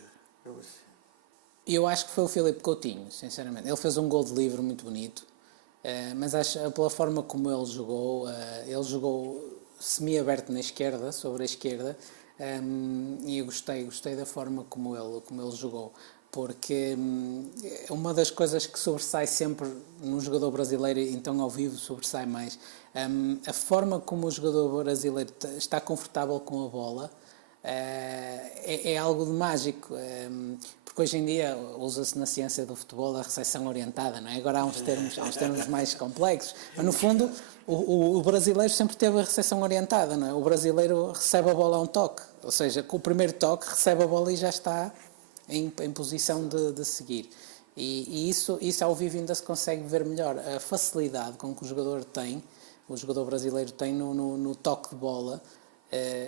para você? Eu acho que foi o Filipe Coutinho, sinceramente. Ele fez um gol de livre muito bonito, mas acho pela forma como ele jogou semi-aberto na esquerda, sobre a esquerda, e eu gostei da forma como ele jogou, porque uma das coisas que sobressai sempre no jogador brasileiro, então ao vivo sobressai mais, a forma como o jogador brasileiro está confortável com a bola, é algo de mágico, porque hoje em dia usa-se na ciência do futebol a recepção orientada, não é? Agora há uns termos mais complexos, mas no fundo o brasileiro sempre teve a recepção orientada, não é? O brasileiro recebe a bola a um toque, ou seja, com o primeiro toque recebe a bola e já está em posição de seguir. E isso ao vivo ainda se consegue ver melhor, a facilidade com que o jogador brasileiro tem no toque de bola,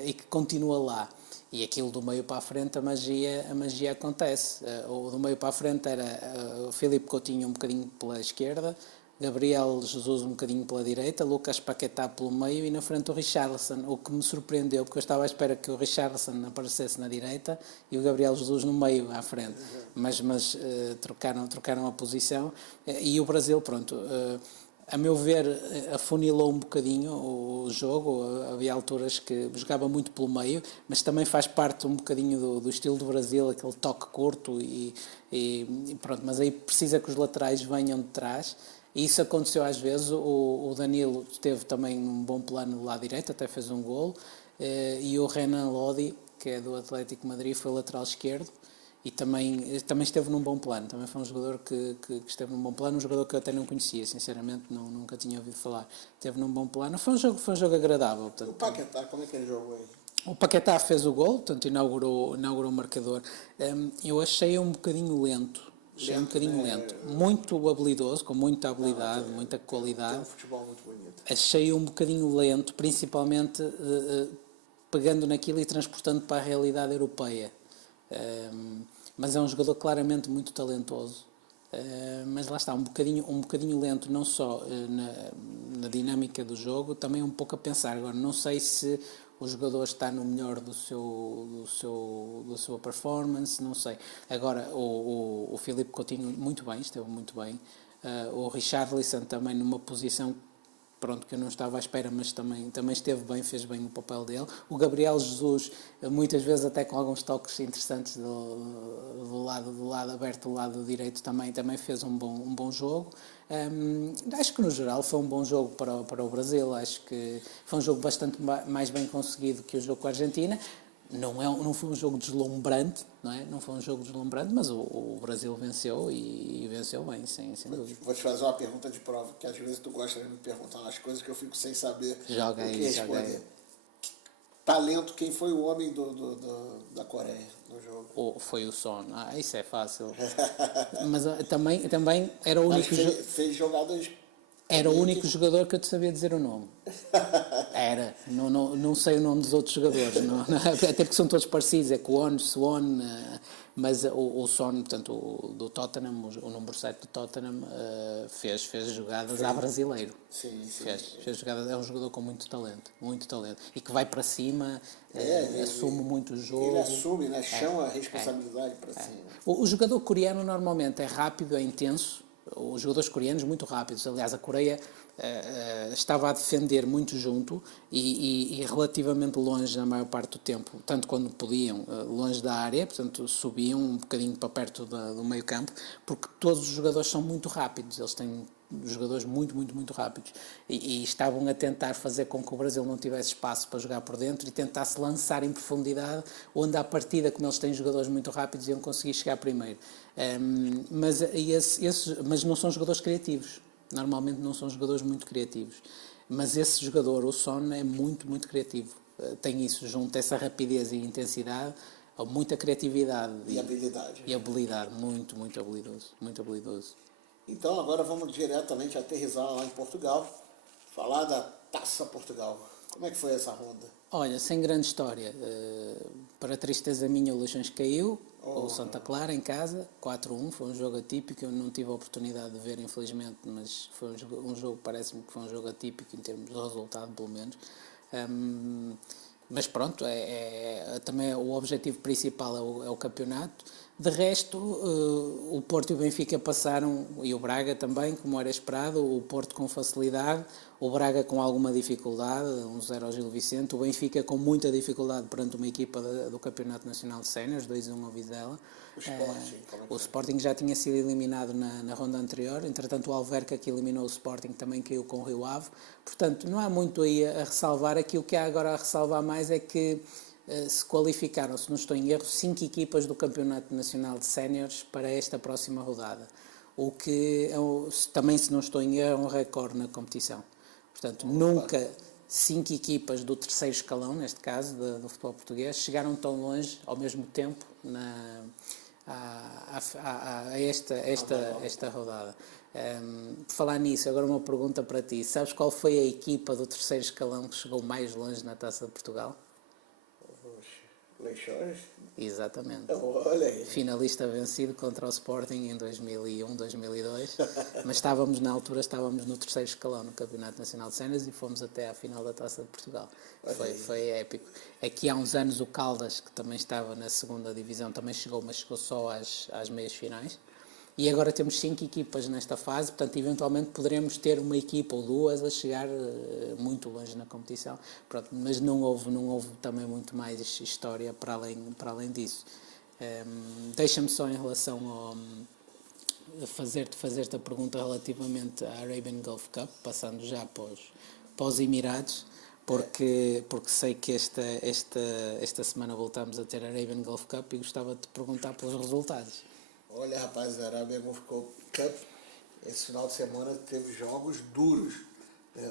e que continua lá. E aquilo do meio para a frente, a magia acontece. O do meio para a frente era o Filipe Coutinho um bocadinho pela esquerda, Gabriel Jesus um bocadinho pela direita, Lucas Paquetá pelo meio e na frente o Richarlison, o que me surpreendeu, porque eu estava à espera que o Richarlison aparecesse na direita e o Gabriel Jesus no meio à frente, mas trocaram a posição, e o Brasil, a meu ver, afunilou um bocadinho o jogo. Havia alturas que jogava muito pelo meio, mas também faz parte um bocadinho do estilo do Brasil, aquele toque curto mas aí precisa que os laterais venham de trás, e isso aconteceu às vezes. O Danilo teve também um bom plano do lado direito, até fez um golo, e o Renan Lodi, que é do Atlético de Madrid, foi lateral esquerdo, e também esteve num bom plano. Também foi um jogador que esteve num bom plano, um jogador que eu até não conhecia, sinceramente, nunca tinha ouvido falar. Esteve num bom plano, foi um jogo agradável. Portanto, o Paquetá, como é que ele jogou aí? O Paquetá fez o gol, portanto inaugurou o marcador. Eu achei um bocadinho lento. Muito habilidoso, com muita habilidade, muita qualidade. Tem um futebol muito bonito. Achei um bocadinho lento, principalmente pegando naquilo e transportando para a realidade europeia. Mas é um jogador claramente muito talentoso, mas lá está, um bocadinho lento, não só na dinâmica do jogo, também um pouco a pensar. Agora, não sei se o jogador está no melhor da sua performance, não sei. Agora, o Filipe Coutinho esteve muito bem, o Richarlison também numa posição que eu não estava à espera, mas também esteve bem, fez bem o papel dele. O Gabriel Jesus, muitas vezes até com alguns toques interessantes do lado aberto, do lado direito, também fez um bom jogo. Acho que no geral foi um bom jogo para o Brasil. Acho que foi um jogo bastante mais bem conseguido que o jogo com a Argentina. Não foi um jogo deslumbrante, não é? Não foi um jogo deslumbrante, mas o Brasil venceu e venceu bem, sem dúvida. Vou te fazer uma pergunta de prova, que às vezes tu gosta de me perguntar umas coisas que eu fico sem saber Joga o que aí. responder. Talento, quem foi o homem da Coreia no jogo? Foi o Son. Isso é fácil. Mas também era o único jogador. Fez jogadas. Era o único jogador que eu te sabia dizer o nome. Era. Não sei o nome dos outros jogadores. Até porque são todos parecidos. É Kwon, Swon. Mas o Son, portanto, do Tottenham, o número 7 do Tottenham, fez jogadas a brasileiro. Sim. Fez jogadas, é um jogador com muito talento, e que vai para cima, assume muito o jogo. Ele assume, né? Chama a responsabilidade para cima. O jogador coreano normalmente é rápido, é intenso. Os jogadores coreanos muito rápidos. Aliás, a Coreia estava a defender muito junto e relativamente longe na maior parte do tempo, tanto quando podiam, longe da área, portanto subiam um bocadinho para perto do meio campo, porque todos os jogadores são muito rápidos, eles têm jogadores muito rápidos e estavam a tentar fazer com que o Brasil não tivesse espaço para jogar por dentro e tentasse lançar em profundidade, onde à partida, como eles têm jogadores muito rápidos, iam conseguir chegar primeiro. Mas não são jogadores criativos. Normalmente não são jogadores muito criativos. Mas esse jogador, o Son, é muito criativo. Tem isso, junto a essa rapidez e intensidade, muita criatividade. E habilidade. E habilidade, muito habilidoso. Muito habilidoso. Então agora vamos diretamente aterrissar lá em Portugal, falar da Taça Portugal. Como é que foi essa ronda? Olha, sem grande história. Para a tristeza minha, o Leixões caiu, o Santa Clara em casa, 4-1, foi um jogo atípico, eu não tive a oportunidade de ver, infelizmente, mas foi um jogo, parece-me que foi um jogo atípico em termos de resultado, pelo menos. Mas pronto, também o objetivo principal é o campeonato. De resto, o Porto e o Benfica passaram, e o Braga também, como era esperado, o Porto com facilidade, o Braga com alguma dificuldade, 1-0 ao Gil Vicente, o Benfica com muita dificuldade perante uma equipa do Campeonato Nacional de Séniores, 2-1 ao Vizela. O Sporting já tinha sido eliminado na ronda anterior, entretanto o Alverca, que eliminou o Sporting, também caiu com o Rio Ave. Portanto, não há muito aí a ressalvar. Aquilo que há agora a ressalvar mais é que se qualificaram, se não estou em erro, 5 equipas do Campeonato Nacional de Séniores para esta próxima rodada, o que também, se não estou em erro, é um recorde na competição. Portanto, nunca 5 equipas do terceiro escalão, neste caso, do futebol português, chegaram tão longe ao mesmo tempo a esta rodada. Por falar nisso, agora uma pergunta para ti. Sabes qual foi a equipa do terceiro escalão que chegou mais longe na Taça de Portugal? Leixões? Exatamente. Olha aí. Finalista vencido contra o Sporting em 2001, 2002, mas na altura estávamos no terceiro escalão no Campeonato Nacional de Séniores e fomos até à final da Taça de Portugal. Foi épico. Aqui há uns anos o Caldas, que também estava na segunda divisão, também chegou, mas chegou só às meias finais. E agora temos 5 equipas nesta fase, portanto, eventualmente poderemos ter uma equipa ou duas a chegar muito longe na competição. Pronto, mas não houve também muito mais história para além disso. Deixa-me só em relação a fazer-te a pergunta relativamente à Arabian Gulf Cup, passando já para os Emirados, porque sei que esta semana voltamos a ter a Arabian Gulf Cup e gostava de te perguntar pelos resultados. Olha, rapaz, a Arabian Gulf Cup, esse final de semana teve jogos duros.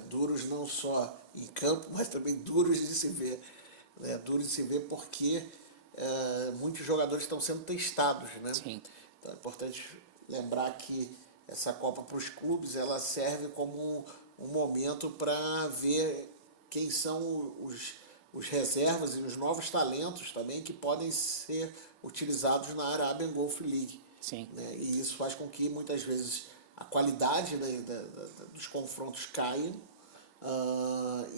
Duros não só em campo, mas também duros de se ver. Duros de se ver porque muitos jogadores estão sendo testados. Né? Sim. Então é importante lembrar que essa Copa para os clubes ela serve como um momento para ver quem são os reservas e os novos talentos também que podem ser utilizados na Arabian Gulf League. Sim. Né? E isso faz com que muitas vezes a qualidade, né, dos confrontos caia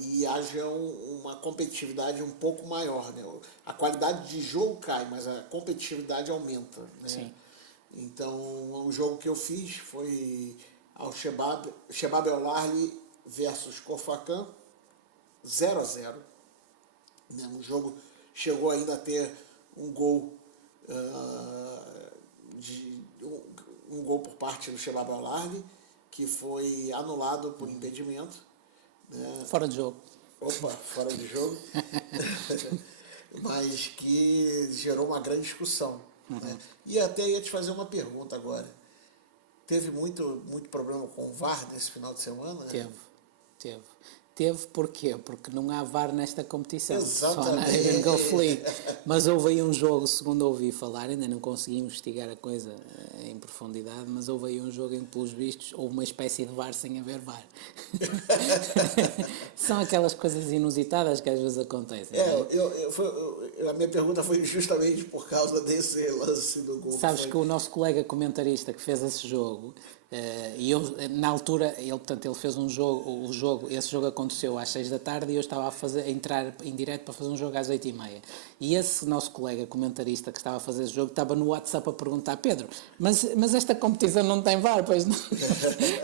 e haja uma competitividade um pouco maior. Né? A qualidade de jogo cai, mas a competitividade aumenta. Né? Sim. Então, o jogo que eu fiz foi ao Shebab El Ahly versus Kofakan, 0-0. Né? O jogo chegou ainda a ter um gol um gol por parte do Shebab El Ahly, que foi anulado por impedimento. Né? Fora de jogo. Opa, fora de jogo. Mas que gerou uma grande discussão. Né? E até ia te fazer uma pergunta agora. Teve muito problema com o VAR nesse final de semana? Teve porquê? Porque não há VAR nesta competição. Exatamente. Só na Arabian Gulf League. Mas houve aí um jogo, segundo ouvi falar, ainda não consegui investigar a coisa em profundidade, mas houve aí um jogo em que, pelos vistos, houve uma espécie de VAR sem haver VAR. São aquelas coisas inusitadas que às vezes acontecem. A minha pergunta foi justamente por causa desse lance do gol. Sabes que o nosso colega comentarista que fez esse jogo, e eu, na altura, ele fez esse jogo aconteceu às 6 da tarde e eu estava a entrar em direto para fazer um jogo às 8h30. E esse nosso colega comentarista que estava a fazer esse jogo estava no WhatsApp a perguntar: Pedro, mas esta competição não tem VAR, pois não?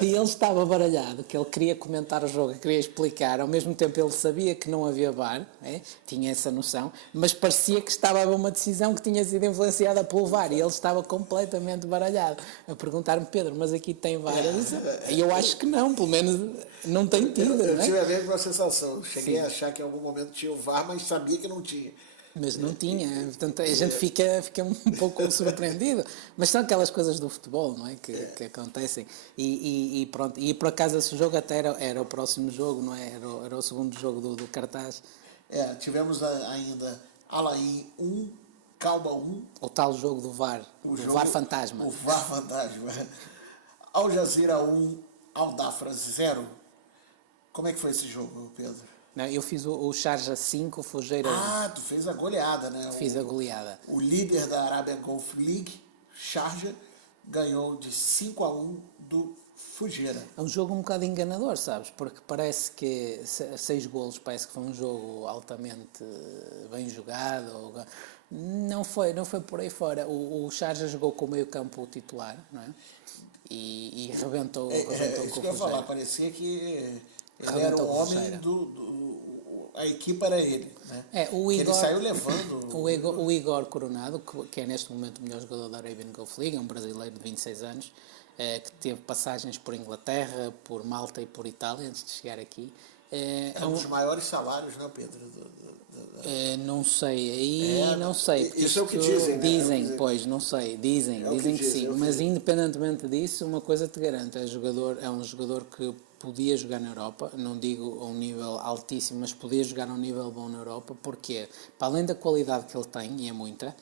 E ele estava baralhado, que ele queria comentar o jogo, queria explicar, ao mesmo tempo ele sabia que não havia VAR, tinha essa noção, mas parecia que estava a haver uma decisão que tinha sido influenciada pelo VAR, e ele estava completamente baralhado, a perguntar-me: Pedro, mas aqui tem VAR? E eu acho que não, pelo menos não tem tido. Eu tive a mesma sensação, cheguei a achar que em algum momento tinha o VAR, mas sabia que não tinha. Mas não tinha, portanto a gente fica um pouco surpreendido, mas são aquelas coisas do futebol, não é? Que acontecem, e pronto, e por acaso esse jogo até era o próximo jogo, não é? Era o segundo jogo do cartaz. Tivemos ainda Alain 1, Calma 1. O tal jogo do VAR, VAR fantasma. O VAR fantasma. Al Jazeera 1, Al Dafra 0. Como é que foi esse jogo, Pedro? Não, eu fiz o Sharjah 5, o Fujairah 1. Tu fez a goleada, né? Fiz a goleada. O líder da Arabia Golf League, Sharjah, ganhou de 5-1 do Fujairah. É um jogo um bocado enganador, sabes? Porque parece que 6 golos, parece que foi um jogo altamente bem jogado. Não foi por aí fora. O Sharjah jogou com o meio campo titular, não é? E rebentou com o Fujairah. Isso que eu ia falar, parecia que ele era o homem a equipa era ele, né? Ele saiu levando... O Igor Coronado, que é neste momento o melhor jogador da Arabian Golf League, é um brasileiro de 26 anos, que teve passagens por Inglaterra, por Malta e por Itália antes de chegar aqui. É um dos maiores salários, não é, Pedro? Não sei, aí não sei. Isso é o que dizem, né? Dizem, pois, não sei, dizem que sim. Mas independentemente disso, uma coisa te garanto, é um jogador que podia jogar na Europa, não digo a um nível altíssimo, mas podia jogar a um nível bom na Europa, porque, para além da qualidade que ele tem, e é muita,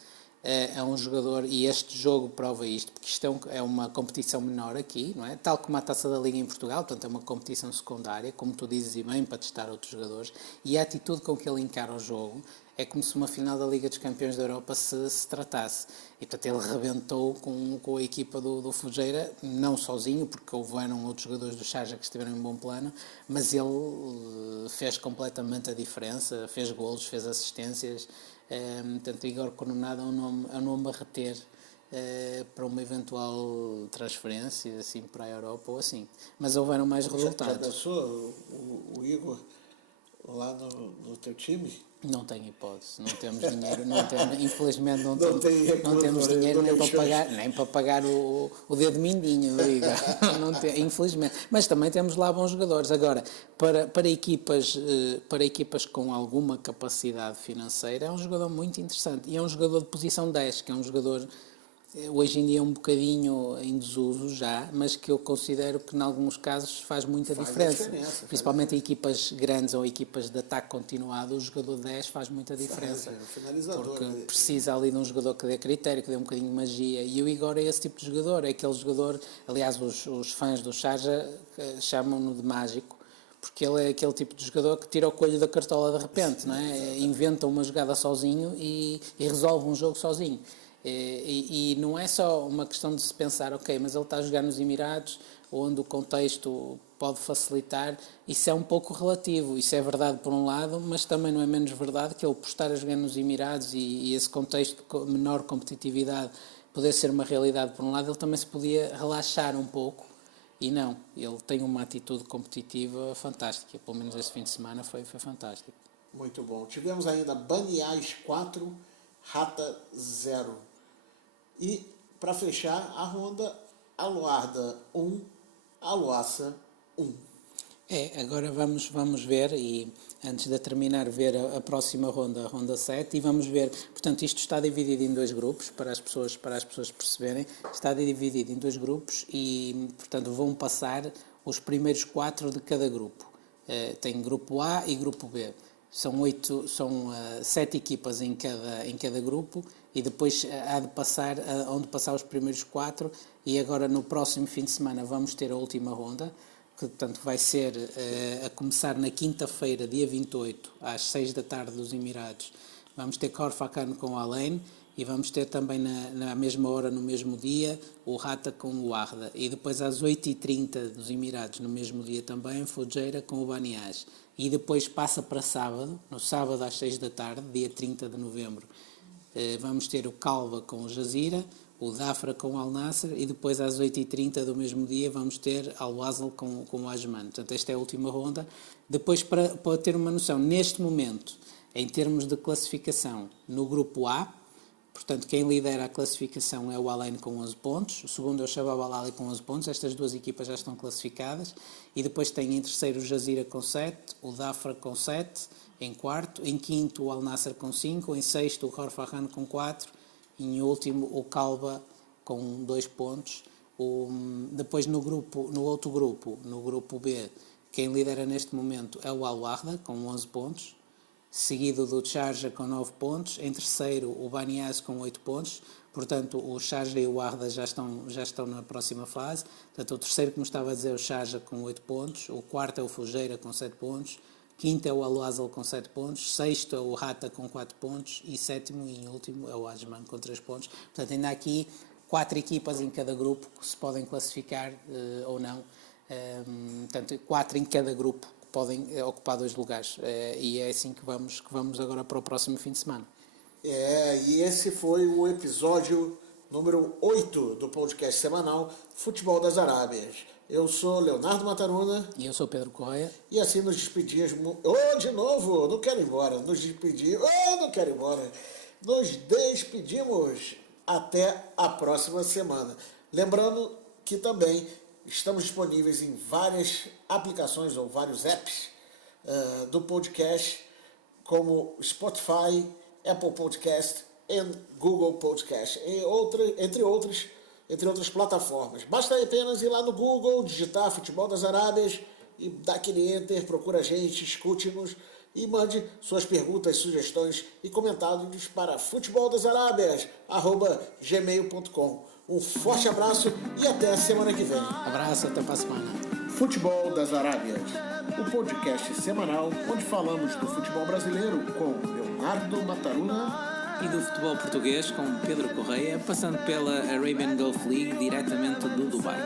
é um jogador, e este jogo prova isto, porque isto é uma competição menor aqui, não é? Tal como a Taça da Liga em Portugal, portanto é uma competição secundária, como tu dizes e bem, para testar outros jogadores, e a atitude com que ele encara o jogo é como se uma final da Liga dos Campeões da Europa se tratasse. E portanto ele rebentou com a equipa do Fujairah, não sozinho, porque houveram outros jogadores do Sharjah que estiveram em bom plano, mas ele fez completamente a diferença, fez golos, fez assistências. Portanto, Igor Coronado é um nome a reter para uma eventual transferência assim para a Europa ou assim. Mas houveram mais resultados. Já pensou o Igor lá no teu time? Não tem hipótese, não temos dinheiro, infelizmente não temos dinheiro nem para pagar o dedo mindinho, infelizmente. Mas também temos lá bons jogadores. Agora, para equipas com alguma capacidade financeira, é um jogador muito interessante. E é um jogador de posição 10, que é um jogador hoje em dia um bocadinho em desuso já, mas que eu considero que em alguns casos faz muita diferença. Principalmente em equipas grandes ou equipas de ataque continuado, o jogador 10 faz muita diferença. Porque precisa ali de um jogador que dê critério, que dê um bocadinho de magia. E o Igor é esse tipo de jogador, é aquele jogador, aliás os fãs do Sharjah chamam-no de mágico, porque ele é aquele tipo de jogador que tira o coelho da cartola de repente, não é? Inventa uma jogada sozinho e resolve um jogo sozinho. E não é só uma questão de se pensar, ok, mas ele está a jogar nos Emirados, onde o contexto pode facilitar. Isso é um pouco relativo, isso é verdade por um lado, mas também não é menos verdade que ele, por estar a jogar nos Emirados e esse contexto de menor competitividade poder ser uma realidade por um lado, ele também se podia relaxar um pouco, e não, ele tem uma atitude competitiva fantástica, pelo menos esse fim de semana foi fantástico. Muito bom. Tivemos ainda Baniás 4, Rata 0. E, para fechar a ronda, Aluarda 1, Aluaça 1. Agora vamos ver, e antes de terminar, ver a próxima ronda, a ronda 7, e vamos ver, portanto, isto está dividido em 2 grupos, para as pessoas perceberem, está dividido em 2 grupos e, portanto, vão passar os primeiros 4 de cada grupo. Tem grupo A e grupo B. São 7 equipas em cada grupo, e depois há de passar onde passar os primeiros 4, e agora no próximo fim de semana vamos ter a última ronda. que portanto vai ser a começar na quinta-feira, dia 28, às 6 da tarde dos Emirados. Vamos ter Khor-Fakkan com o Al-Ain e vamos ter também na mesma hora, no mesmo dia, o Rata com o Wahda. E depois às 8h30 dos Emirados, no mesmo dia também, Fujairah com o Banias. E depois passa para sábado, no sábado às 6 da tarde, dia 30 de novembro, vamos ter o Calva com o Jazeera, o Dhafra com o Al Nassr e depois às 8h30 do mesmo dia vamos ter Al Wasl com o Ajman. Portanto, esta é a última ronda. Depois, para ter uma noção, neste momento, em termos de classificação, no grupo A, portanto, quem lidera a classificação é o Al-Ain com 11 pontos, o segundo é o Shabab Al-Ahli com 11 pontos, estas duas equipas já estão classificadas, e depois tem em terceiro o Jazeera com 7, o Dhafra com 7, em quarto, em quinto o Al Nassr com 5, em sexto o Khor-Fakkan com 4, e em último o Calva com 2 pontos. Depois no outro grupo, no grupo B, quem lidera neste momento é o Al-Wahda com 11 pontos, seguido do Sharjah com 9 pontos, em terceiro o Banias com 8 pontos, portanto o Sharjah e o Wahda já estão na próxima fase, portanto o terceiro, como estava a dizer, o Sharjah com 8 pontos, o quarto é o Fujairah com 7 pontos, quinto é o Al Wasl com 7 pontos, sexto é o Rata com 4 pontos e sétimo e último é o Ajman com 3 pontos. Portanto, ainda há aqui 4 equipas em cada grupo que se podem classificar ou não. Portanto, 4 em cada grupo que podem ocupar 2 lugares. E é assim que vamos agora para o próximo fim de semana. E esse foi o episódio número 8 do podcast semanal Futebol das Arábias. Eu sou Leonardo Mataruna. E eu sou Pedro Correia. E assim nos despedimos. De novo, não quero ir embora. Nos despedimos até a próxima semana. Lembrando que também estamos disponíveis em várias aplicações ou vários apps do podcast, como Spotify, Apple Podcast e Google Podcast, entre outras plataformas. Basta apenas ir lá no Google, digitar Futebol das Arábias e dar aquele enter, procura a gente, escute-nos e mande suas perguntas, sugestões e comentários para futeboldasarabias@gmail.com. Um forte abraço e até a semana que vem. Abraço, até para a semana. Futebol das Arábias, o podcast semanal onde falamos do futebol brasileiro com Leonardo Mataruna e do futebol português com Pedro Correia, passando pela Arabian Gulf League diretamente do Dubai.